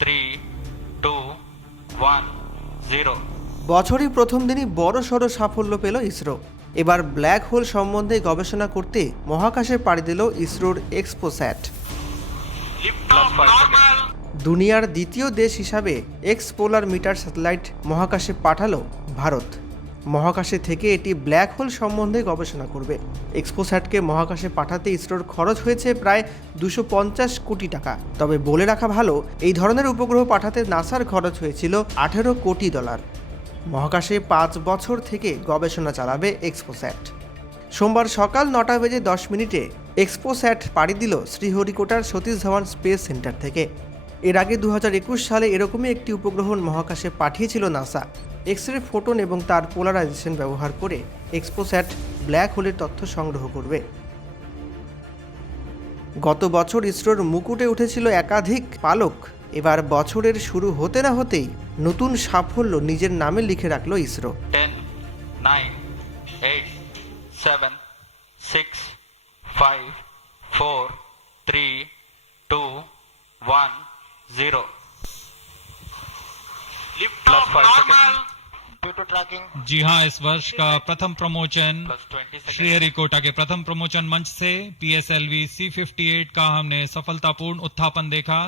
Three two one zero বছরই প্রথম দিনই বড় সড় সাফল্য পেল ইসরো। এবার ব্ল্যাক হোল সম্বন্ধে গবেষণা করতে মহাকাশে পাড়ি দিল ইসরোর এক্সপোস্যাট দুনিয়ার দ্বিতীয় দেশ হিসাবে এক্সপোলার মিটার স্যাটেলাইট মহাকাশে পাঠালো ভারত। মহাকাশে থেকে এটি ব্ল্যাক হোল সম্বন্ধে গবেষণা করবে। এক্সপোস্যাটকে মহাকাশে পাঠাতে ইসরোর খরচ হয়েছে প্রায় দুশো পঞ্চাশ কোটি টাকা। তবে বলে রাখা ভালো, এই ধরনের উপগ্রহ পাঠাতে নাসার খরচ হয়েছিল আঠেরো কোটি ডলার। মহাকাশে পাঁচ বছর থেকে গবেষণা চালাবে এক্সপোস্যাট সোমবার সকাল নটা বেজে দশ মিনিটে এক্সপোস্যাট পাড়ি দিল শ্রীহরিকোটার সতীশ ধাওয়ান স্পেস সেন্টার থেকে। এর আগে দু হাজার একুশ সালে এরকমই একটি উপগ্রহ মহাকাশে পাঠিয়েছিল নাসা। এক্স রে ফোটন এবং তার পোলারাইজেশন ব্যবহার করে এক্সপোস্যাট ব্ল্যাক হোলের তথ্য সংগ্রহ করবে। গত বছর ইসরোর মুকুটে উঠেছিল একাধিক পালক। এবার বছরের শুরু হতে না হতেই নতুন সাফল্য নিজের নামে লিখে রাখল ISRO. Ten nine eight seven six five four three two one zero जी हाँ इस वर्ष का प्रथम प्रमोचन श्रीहरिकोटा के प्रथम प्रमोचन मंच से पीएसएलवी सी फिफ्टी एट का हमने सफलतापूर्ण उत्थापन देखा।